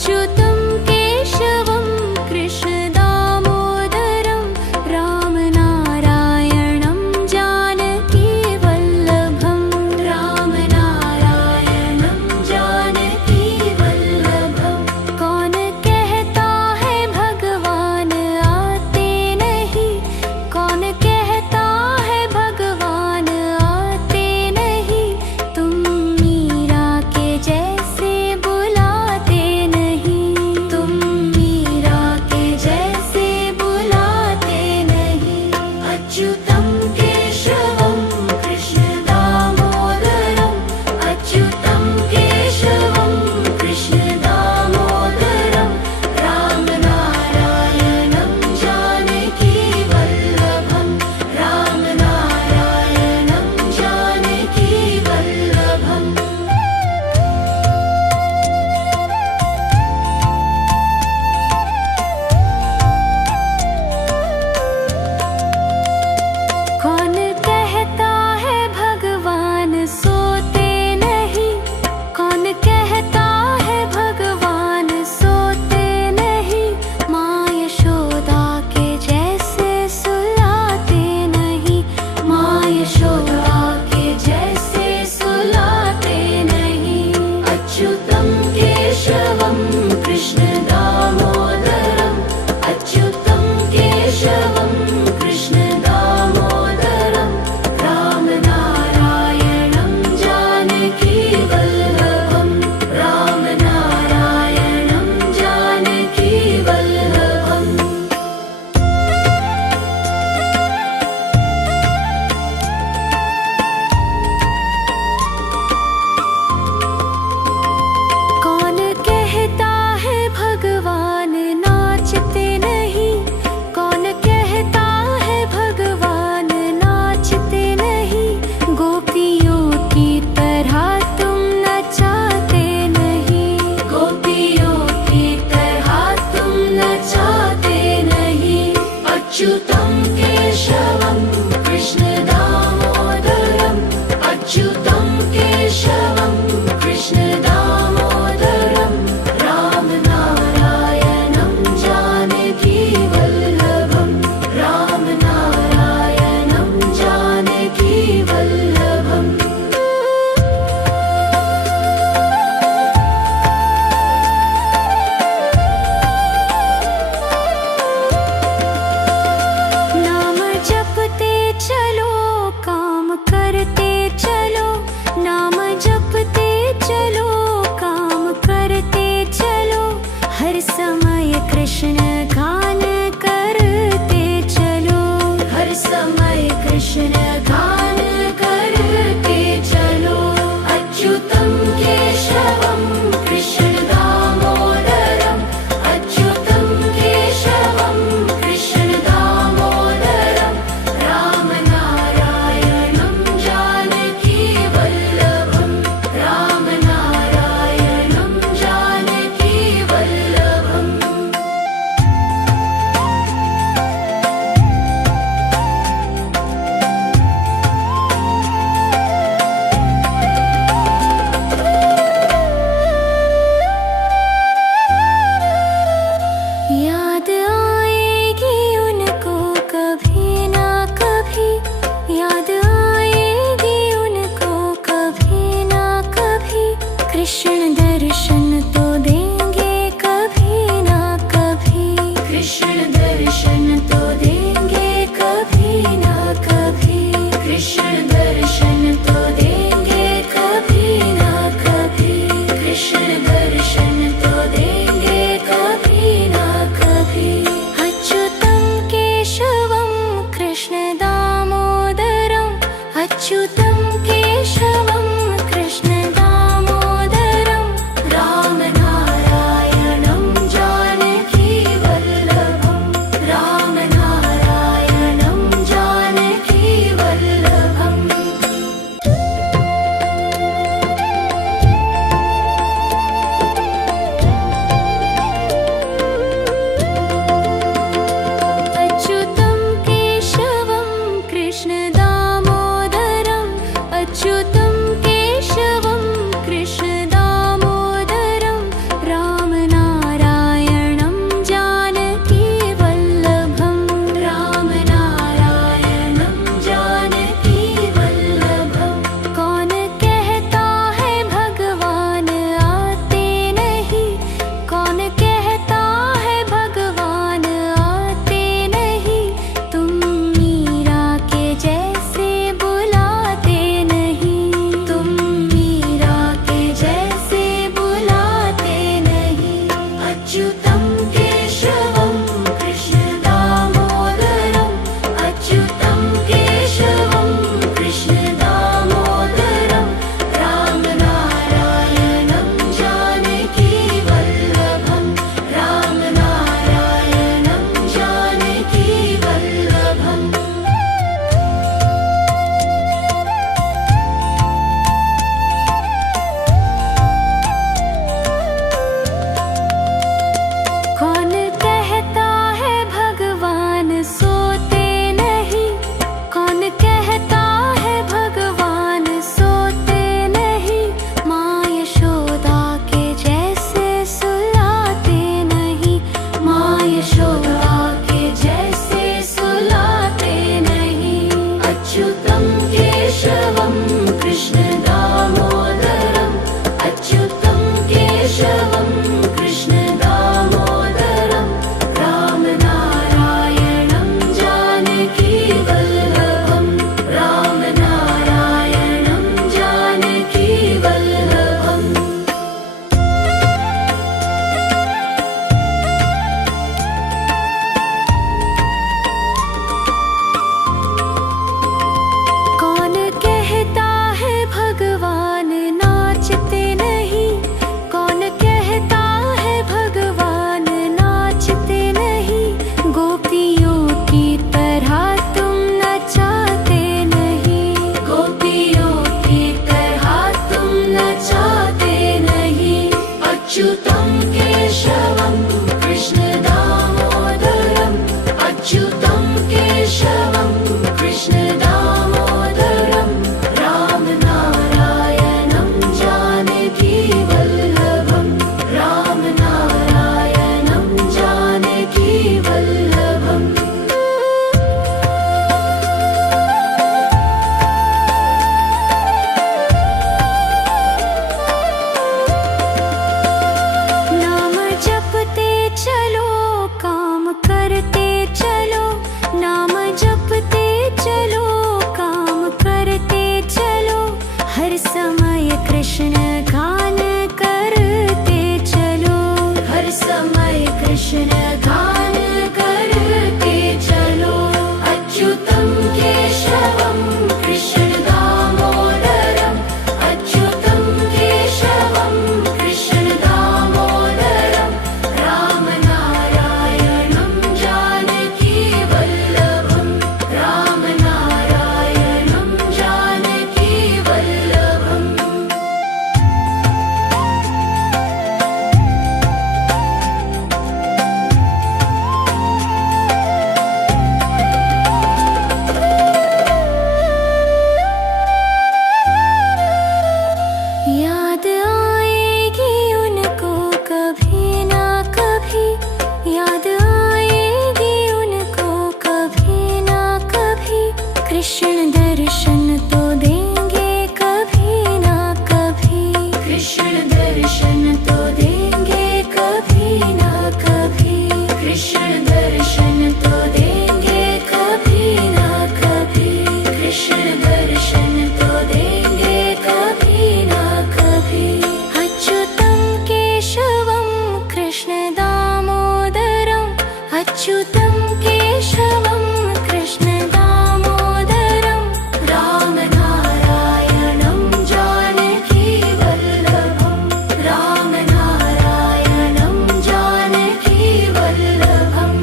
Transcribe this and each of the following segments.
अच्युतं केशवं कृष्ण दामोदरं रामनारायणं जानकी वल्लभं रामनारायणं जानकी वल्लभं। कौन कहता है भगवान आते नहीं, कौन कहता है भगवान आते नहीं, तुम मीरा के जैसे बुलाते नहीं, तुम मीरा के जैसे बुलाते नहीं। अच्युतं केशवं कृष्ण दामोदरं अच्युतं केशवं कृष्ण दामोदरं रामनारायणं जानकी वल्लभं रामनारायणं जानकी वल्लभम्। कौन कहता है भगवान सोते नहीं, कौन कहता है भगवान सोते नहीं, माँ यशोदा के जैसे सुलाते नहीं, माँ यशोदा के जैसे सुलाते नहीं। अच्युतं केशवं कृष्ण दामोदरं अच्युतं केशवं कृष्ण दामोदरं रामनारायणं जानकी वल्लभं रामनारायणं जानकी वल्लभम्। कौन कहता है भगवान नाचते नहीं, कौन कहता है भगवान नाचते नहीं, गोपियों की तरह तुम नचाते नहीं, गोपियों की तरह तुम नचाते नहीं। अच्युतं केशवं कृष्ण दामोदरं अच्युतं केशवं कृष्ण दामोदरं रामनारायणं जानकी वल्लभं रामनारायणं जानकी वल्लभम्। नाम जपते चलो काम करते चलो, नाम जपते चलो काम करते चलो, हर समय कृष्ण गान करते चलो, हर समय कृष्ण गान करते चलो। अच्युतं केशवं कृष्ण दामोदरं अच्युतं केशवं कृष्ण दामोदरं रामनारायणं जानकी वल्लभं रामनारायणं जानकी वल्लभम्। अच्युतं केशवं कृष्ण दामोदरम् अच्युतं केशवं कृष्ण दामोदरम् रामनारायणं जानकी वल्लभम् रामनारायणं जानकी वल्लभम् कौन कहता है भगवान सोते नहीं कौन कहता है भगवान सोते नहीं माँ यशोदा के जैसे सुलाते नहीं माँ यशोदा के जैसे सुलाते नहीं अच्युतं केशवं कृष्ण दामोदरम् अच्युतं केशवं कृष्ण दामोदरम् रामनारायणं जानकी वल्लभम् रामनारायणं जानकी वल्लभम् कौन कहता है भगवान नाचते नहीं कौन कहता है भगवान नाचते नहीं गोपियों की तरह तुम नचाते नहीं गोपियों की तरह तुम नचाते नहीं अच्युतं केशवं कृष्ण दामोदरम् अच्युतं केशवं कृष्ण दामोदरम् रामनारायणं जानकी वल्लभम् रामनारायणं जानकी वल्लभम् नाम जपते चलो काम करते चलो नाम जपते चलो काम करते चलो हर समय कृष्ण गान करते चलो हर समय कृष्ण गान करते चलो अच्युतं केशवं कृष्ण दामोदरम् अच्युतं केशवं कृष्ण दामोदरम् रामनारायणं जानकी वल्लभम् रामनारायणं जानकी वल्लभम् याद आएगी उनको कभी ना कभी याद आएगी उनको कभी ना कभी कृष्ण दर्शन तो देंगे कभी ना कभी कृष्ण दर्शन तो देंगे कभी ना कभी कृष्ण दर्शन तो देंगे कभी ना कभी कृष्ण दर्शन तो देंगे कभी ना कभी अच्युतं केशवं कृष्ण दामोदरम् अच्युतं केशवं कृष्ण दामोदरम् रामनारायणं जानकी वल्लभम् रामनारायणं जानकी वल्लभम्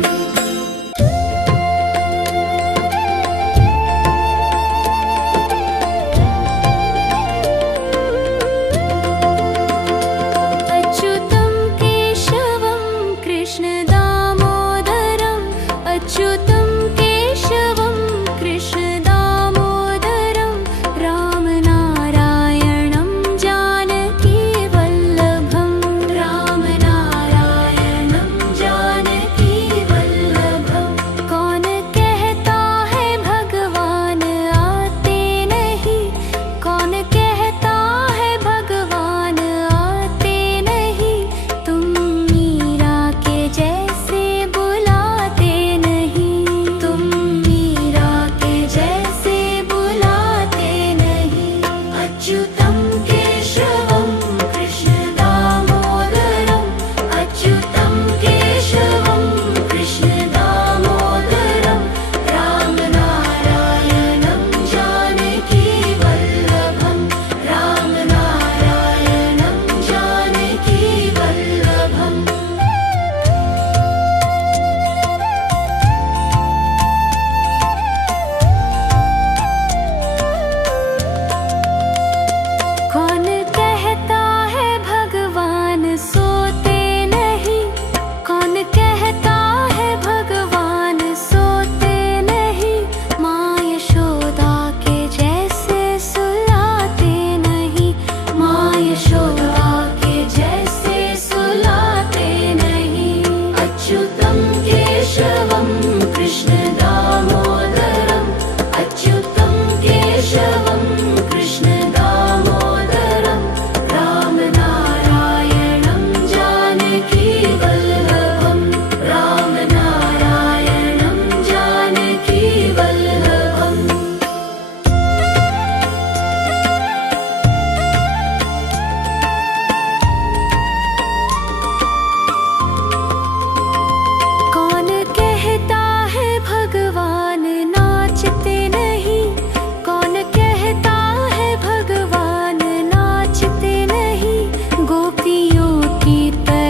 अच्युतं केशवं कृष्ण दामोदरम्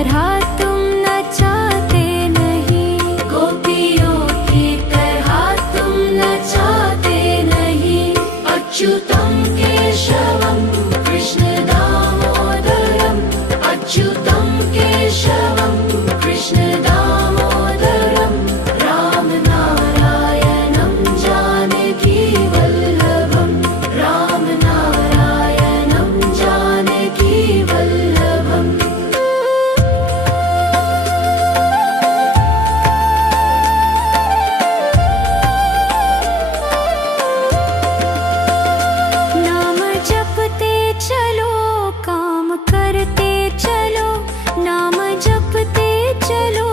तरह तुम नचाते नहीं, गोपियों की तरह तुम नचाते नहीं। अच्युतम केशवम कृष्ण दामोदरम, अच्युतम केशवम कृष्ण दामोदरम, राम नारायणं जानकी वल्लभम, राम नारायणं जानकी वल्लभम। नाम जपते चलो काम करते चलो, नाम जपते चलो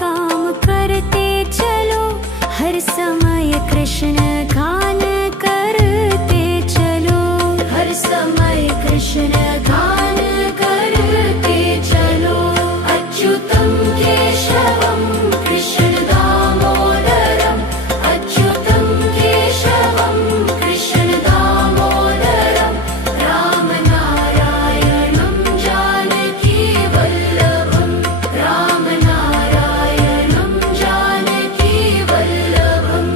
काम करते चलो, हर समय कृष्ण गान करते चलो, हर समय कृष्ण गान करते चलो। अच्युतम केशवम कृष्ण दामोदरम, अच्युतम केशवम कृष्ण दामोदरम, राम नारायणं जानकी वल्लभम, राम नारायणं जानकी वल्लभम।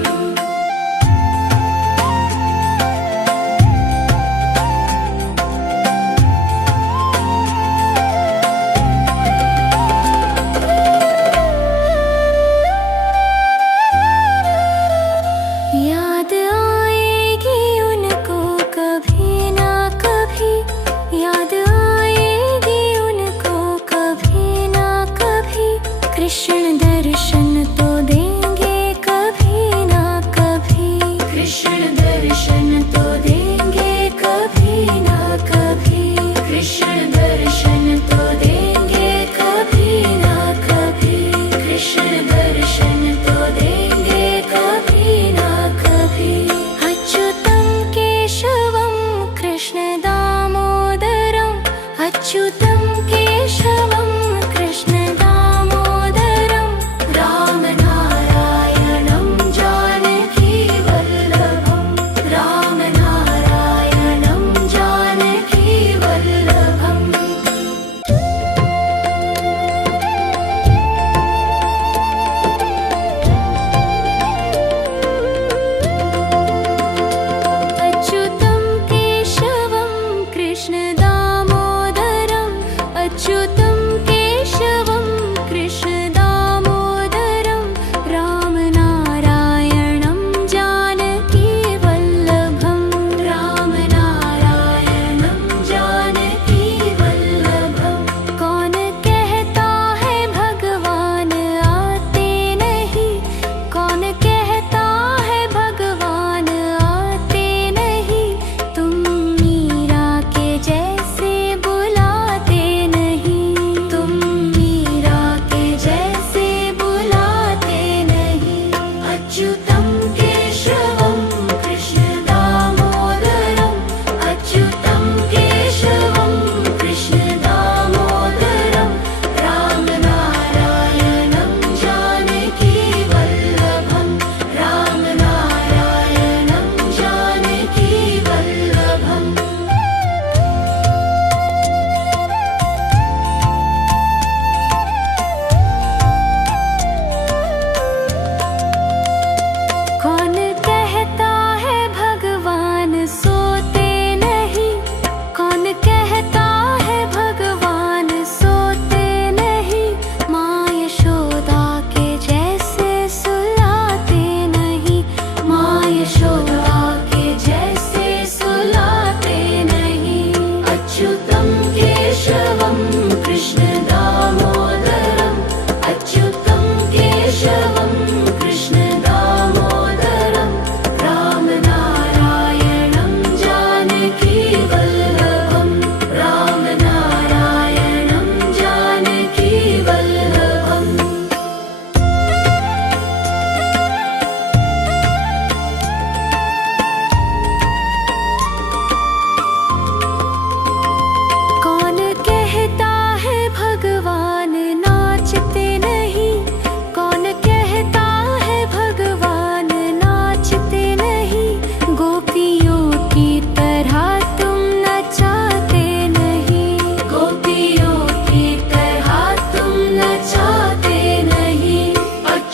याद आएगी उनको कभी ना कभी, याद आएगी उनको कभी ना कभी, कृष्ण दर्शन तो देंगे कभी ना कभी, कृष्ण दर्शन तो देंगे कभी ना कभी, कृष्ण दर्शन तो देंगे कभी ना कभी, कृष्ण दर्शन तो देंगे कभी ना कभी। अच्युतम केशवम कृष्ण दामोदरम, अच्युतम केशवम कृष्ण दामोदरम,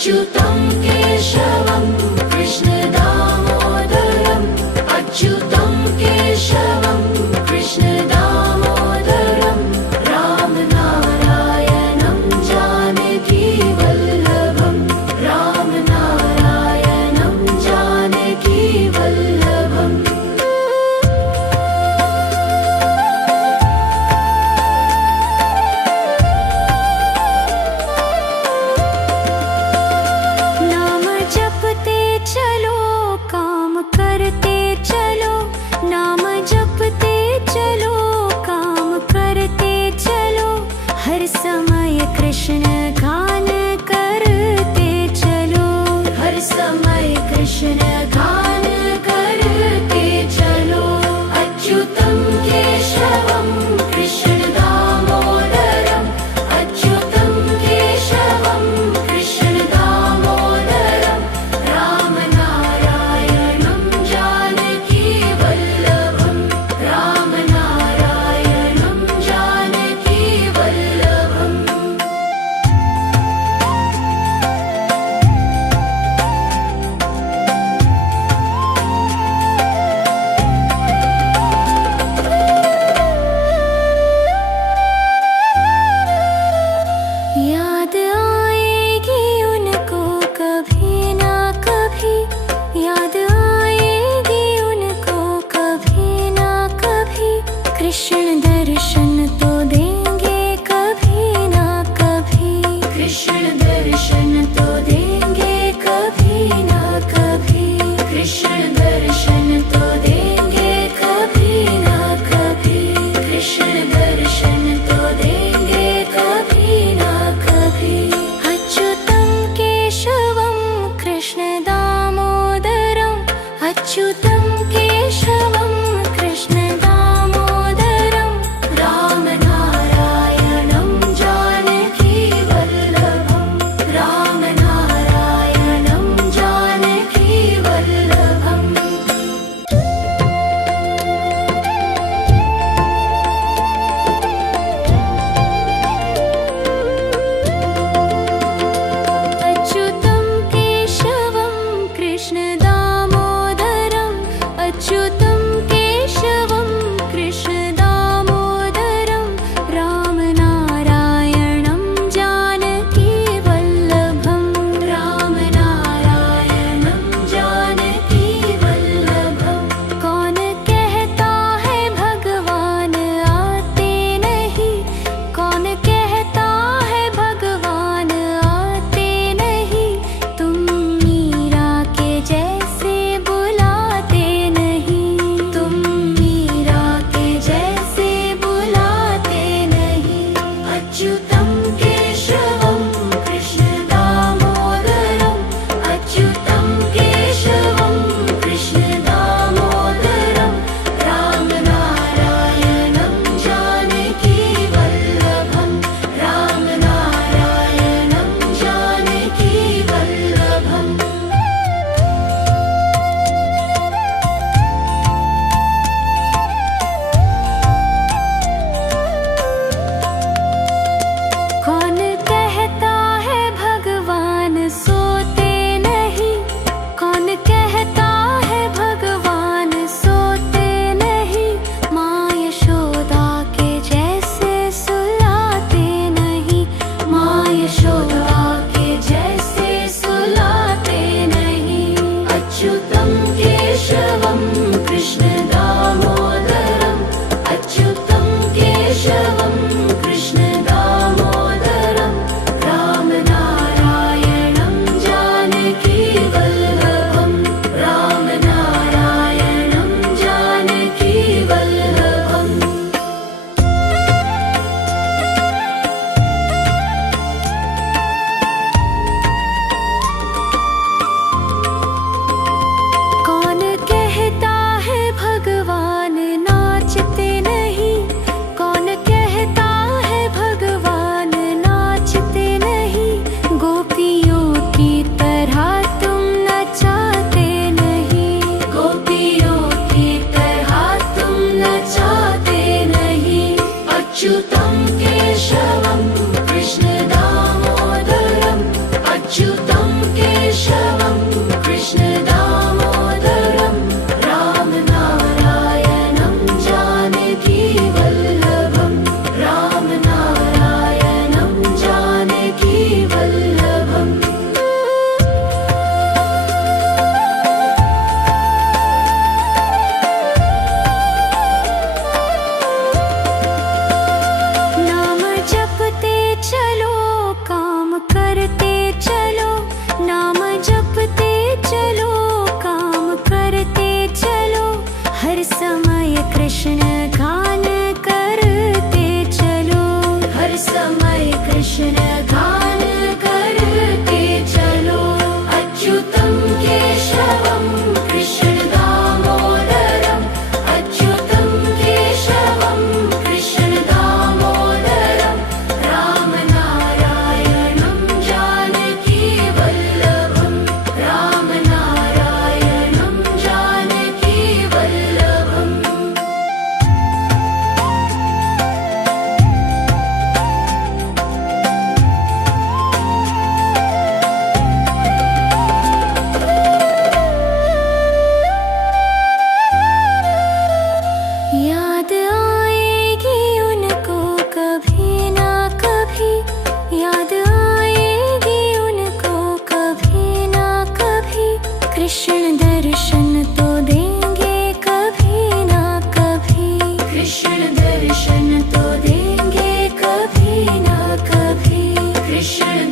अच्युतं केशवं कृष्णदामोदरम् अच्युतं केशवं कृष्णदामोदरं रामनारायणं जानकीवल्लभं रामनारायणं जानकीवल्लभम् नाम जपते चलो काम करते चलो नाम जपते चलो काम करते चलो हर समय कृष्ण गान करते चलो हर समय कृष्ण गान करते चलो अच्युतं केशवं कृष्णदामोदरम् अच्युतं केशवं कृष्णदामोदरं रामनारायणं जानकीवल्लभं रामनारायणं जानकीवल्लभम् याद आएगी उनको कभी ना कभी याद आएगी उनको कभी ना कभी कृष्ण दर्शन तो देंगे कभी ना कभी कृष्ण दर्शन तो देंगे कभी ना कभी कृष्ण दर्शन तो देंगे कभी ना कभी कृष्ण दर्शन तो देंगे कभी ना कभी अच्युतं केशवं कृष्णदामोदरम् अच्युतं केशवं कृष्णदामोदरं रामनारायणं जानकीवल्लभं रामनारायणं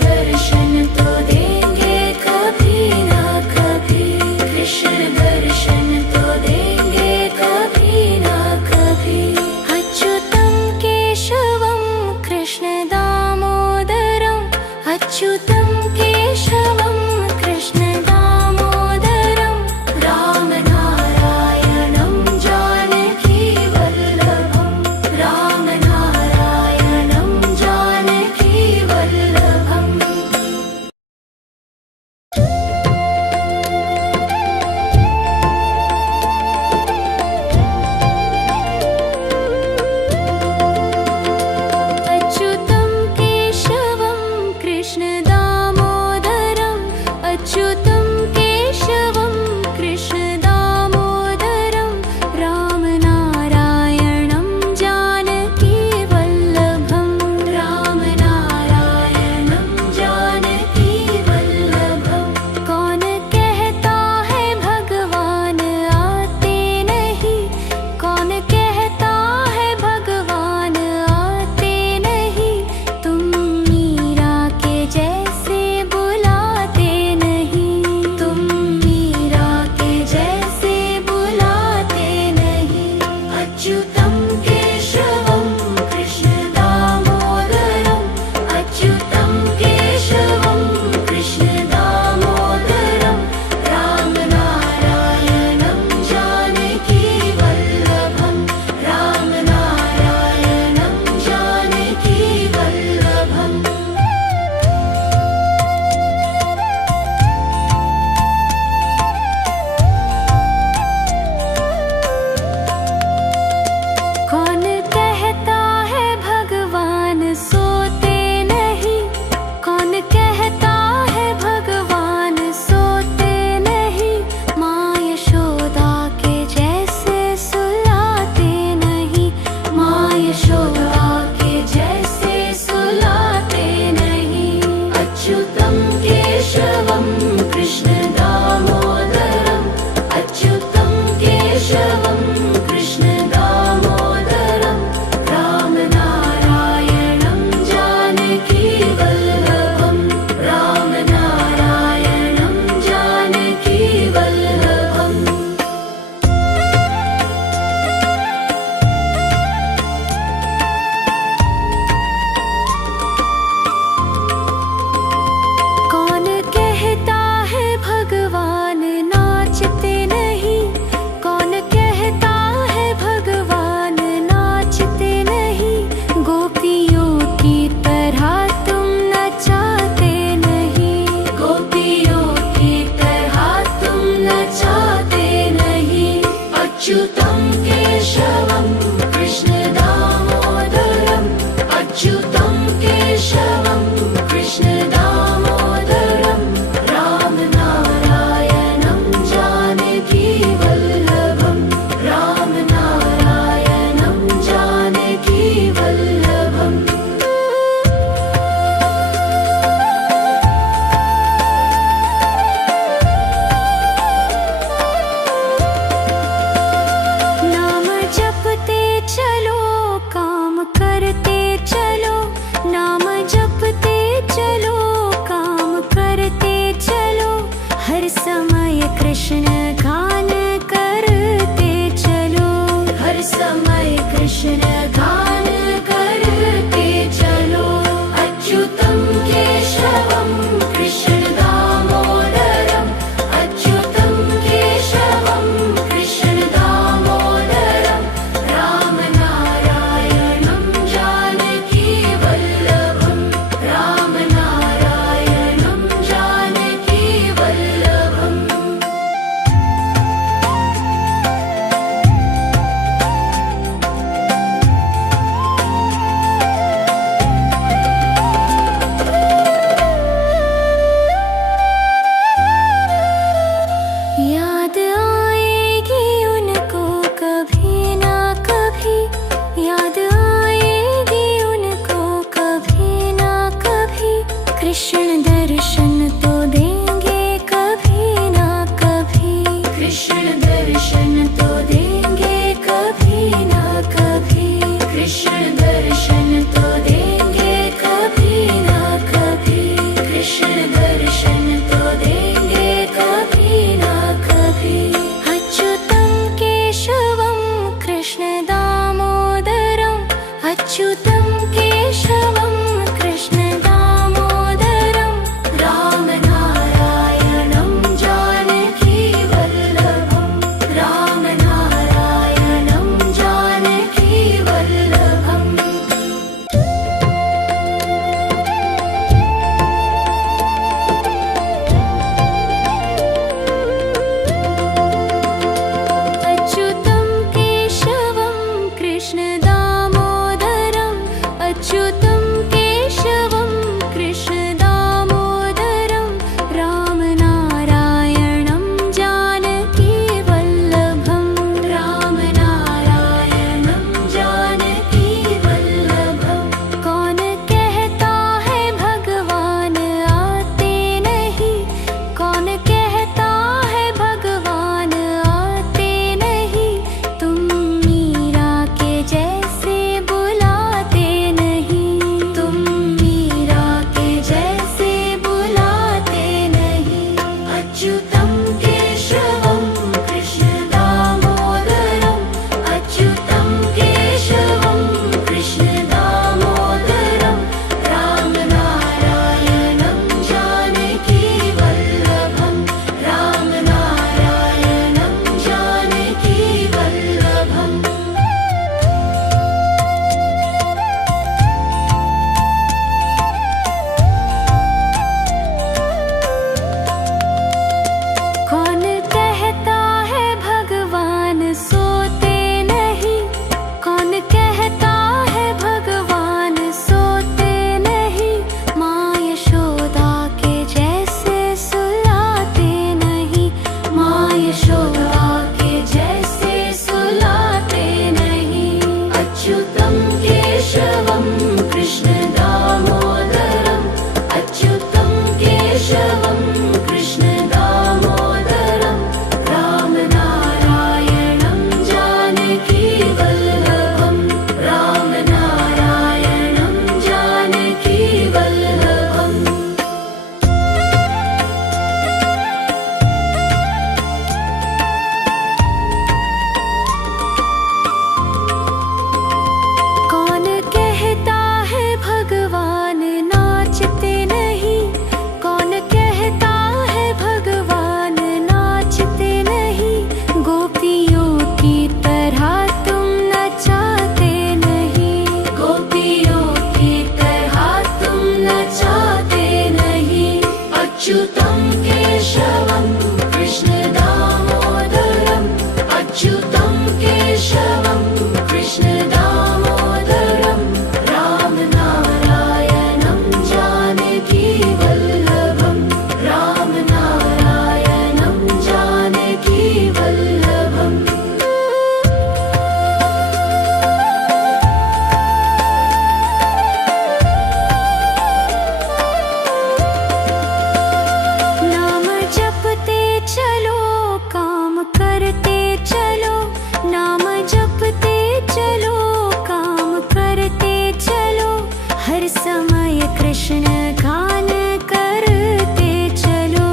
दर्शन तो देंगे कभी ना कभी, कृष्ण दर्शन तो देंगे कभी ना कभी। अच्युतं केशवं कृष्ण दामोदरं, अच्युतं केशवं कृष्ण दामोदरं, राम नारायणं जानकी वल्लभं, राम नारायणं जानकी वल्लभम्। अच्युतं केशवं कृष्ण दामोदरं, अच्युतं केशवं कृष्ण दामोदरं, राम नारायणं जानकी वल्लभं, राम नारायणं जानकी वल्लभं। कौन कहता है भगवान आते नहीं, कौन कहता है भगवान आते नहीं, तुम मीरा के जैसे बुलाते नहीं, तुम मीरा के जैसे बुलाते नहीं। अच्युतं केशवं कृष्ण दामोदरं, अच्युतं केशवं कृष्ण दामोदरं, राम नारायणं जानकी वल्लभं, राम नारायणं जानकी वल्लभम्। कौन कहता है भगवान सोते नहीं, कौन कहता है भगवान सोते नहीं, माँ यशोदा के जैसे सुलाते नहीं, माँ यशोदा के जैसे सुलाते नहीं। अच्युतं केशवं कृष्ण दामोदरं, अच्युतं केशवं कृष्ण दामोदरं, राम नारायणं जानकी वल्लभं, राम नारायणं जानकी वल्लभम्। कौन कहता है भगवान नाचते नहीं, कौन कहता है भगवान नाचते नहीं, गोपियों की तरह तुम नचाते नहीं, गोपियों की तरह तुम नचाते नहीं। अच्युतं केशवं कृष्ण दामोदरं, अच्युतं केशवं कृष्ण दामोदरं, राम नारायणं जानकी वल्लभं, राम नारायणं जानकी वल्लभम्। नाम जपते चलो काम करते चलो, नाम जपते चलो काम करते चलो, हर समय कृष्ण गान करते चलो, हर समय कृष्ण गान करते चलो। अच्युतं केशवं कृष्ण दामोदरं, अच्युतं केशवं कृष्ण दामोदरं, राम नारायणं जानकी वल्लभं, राम नारायणं जानकी वल्लभम्। याद आएगी उनको कभी ना कभी, याद आएगी उनको कभी ना कभी, कृष्ण दर्शन तो देंगे कभी ना कभी, कृष्ण दर्शन तो देंगे कभी ना कभी, कृष्ण दर्शन तो देंगे कभी ना कभी। अच्युतं केशवं कृष्णदामोदरम् अच्युतं केशवं कृष्णदामोदरम् रामनारायणं जानकीवल्लभं रामनारायणं जानकीवल्लभम् नाम जपते चलो काम करते चलो नाम जपते चलो काम करते चलो हर समय कृष्ण गान करते चलो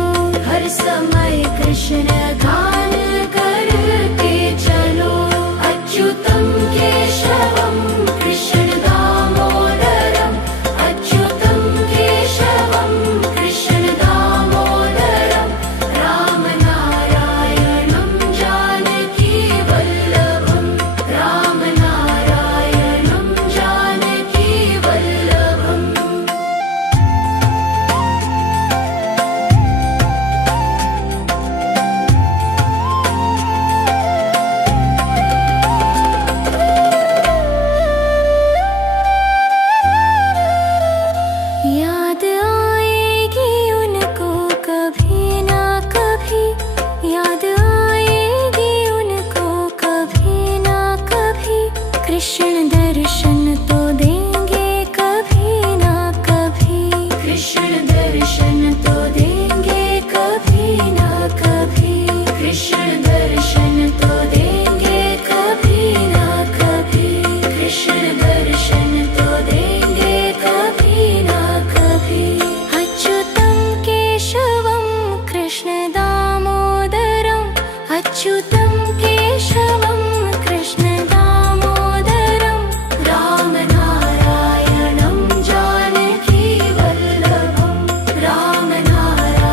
हर समय कृष्ण गान करते चलो अच्युतं केशवं कृष्णदामोदरम् अच्युतं केशवं कृष्णदामोदरम् रामनारायणं जानकीवल्लभं रामनारायणं जानकीवल्लभम् याद आएगी उनको कभी ना कभी याद आएगी उनको कभी ना कभी कृष्ण दर्शन तो देंगे कभी ना कभी कृष्ण दर्शन तो देंगे कभी ना कभी कृष्ण दर्शन तो देंगे कभी ना कभी कृष्ण दर्शन तो देंगे कभी ना कभी अच्युतं केशवं कृष्णदामोदरम् अच्युतं केशवं कृष्णदामोदरम् रामनारायणं जानकीवल्लभं रामनारायणं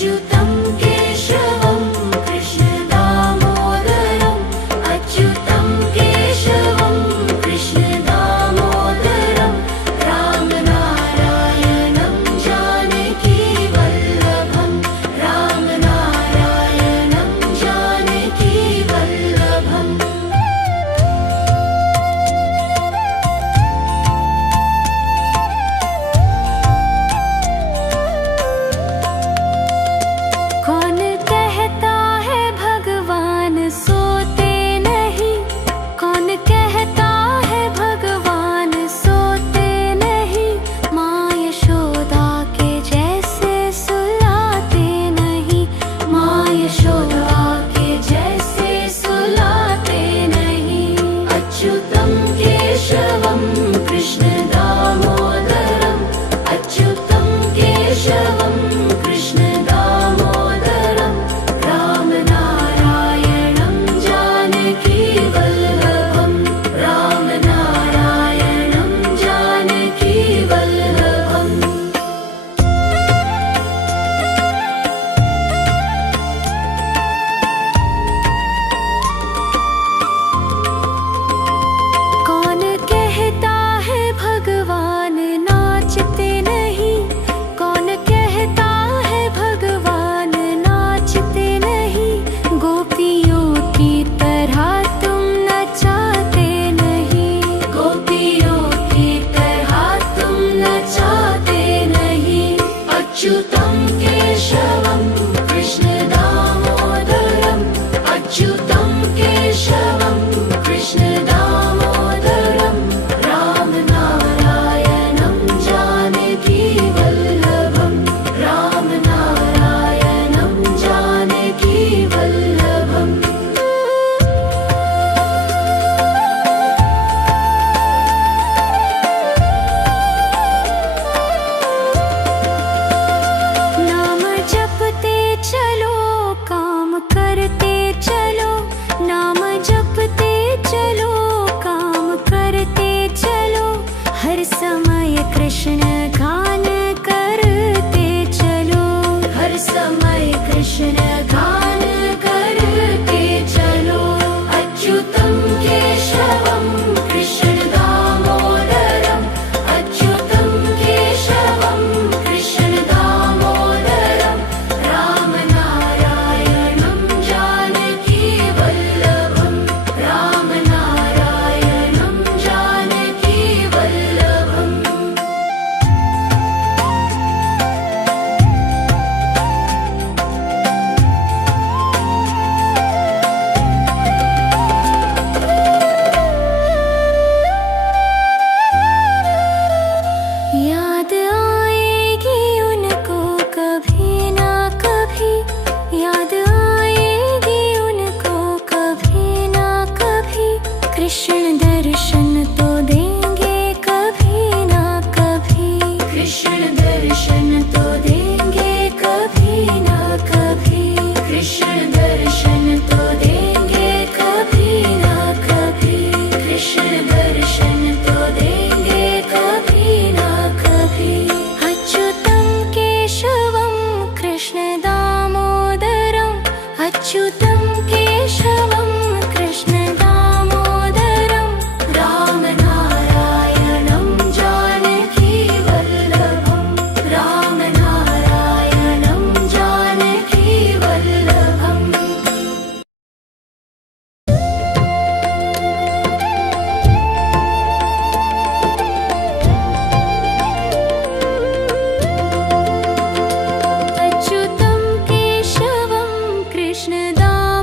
अच्युतं केशवं कृष्ण दामोदरम् अच्युतं केशवं कृष्ण दामोदरं रामनारायणं जानकी वल्लभं रामनारायणं जानकी वल्लभम् कौन कहता है भगवान सोते नहीं कौन कहता है भगवान सोते नहीं माँ यशोदा के जैसे सुलाते नहीं माँ यशोदा के जैसे सुलाते नहीं अच्युतं केशवं कृष्ण दामोदरम् अच्युतं केशवं कृष्ण दामोदरं रामनारायणं जानकी वल्लभं रामनारायणं जानकी वल्लभम् कौन कहता है भगवान नाचते नहीं कौन कहता है भगवान नाचते नहीं गोपियों की तरह तुम नचाते नहीं गोपियों की तरह तुम नचाते नहीं अच्युतं केशवं कृष्ण दामोदरम् अच्युतं केशवं कृष्ण दामोदरं रामनारायणं जानकी वल्लभं रामनारायणं जानकी वल्लभम् नाम जपते चलो काम करते चलो नाम जपते चलो काम करते चलो हर समय कृष्ण गान करते चलो हर समय कृष्ण गान करते चलो अच्युतं केशवं कृष्ण दामोदरम् अच्युतं केशवं कृष्ण दामोदरं रामनारायणं जानकी वल्लभं रामनारायणं जानकी वल्लभम् याद आएगी उनको कभी ना कभी याद आएगी उनको कभी ना कभी कृष्ण दर्शन तो देंगे कभी ना कभी कृष्ण दर्शन तो देंगे कभी ना कभी कृष्ण दर्शन तो देंगे कभी ना कभी कृष्ण दर्शन तो देंगे कभी ना कभी अच्युतं केशवं कृष्ण दामोदरम् अच्युतं केशवं कृष्ण दामोदरं रामनारायणं जानकी वल्लभं रामनारायणं जानकी वल्लभम् अच्युतं केशवं कृष्ण दामोदरम्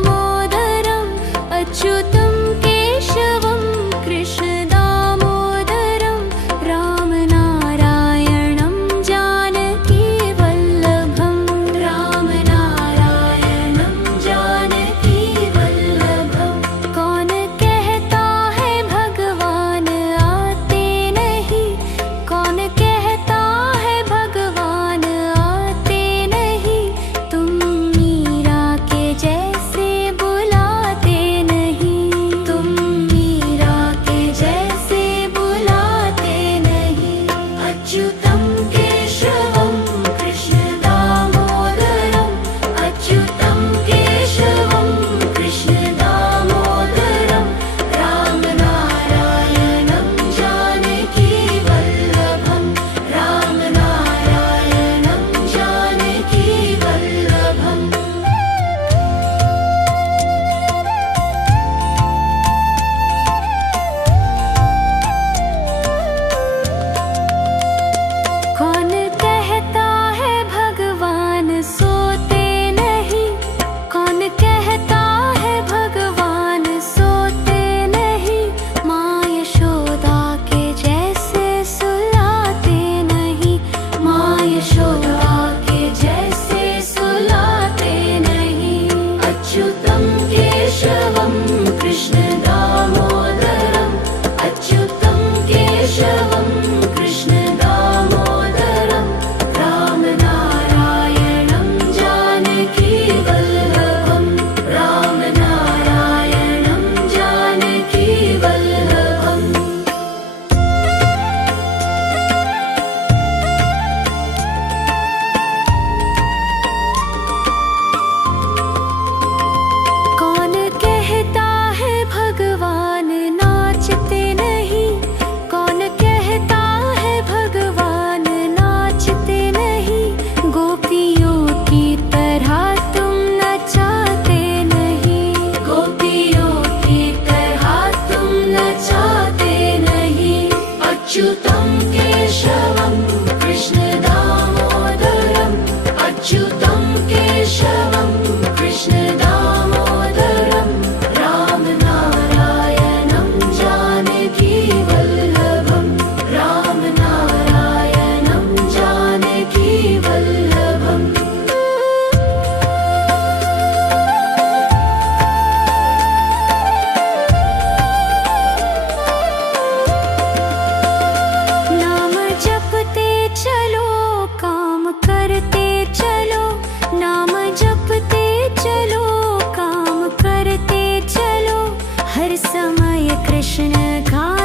कृष्ण का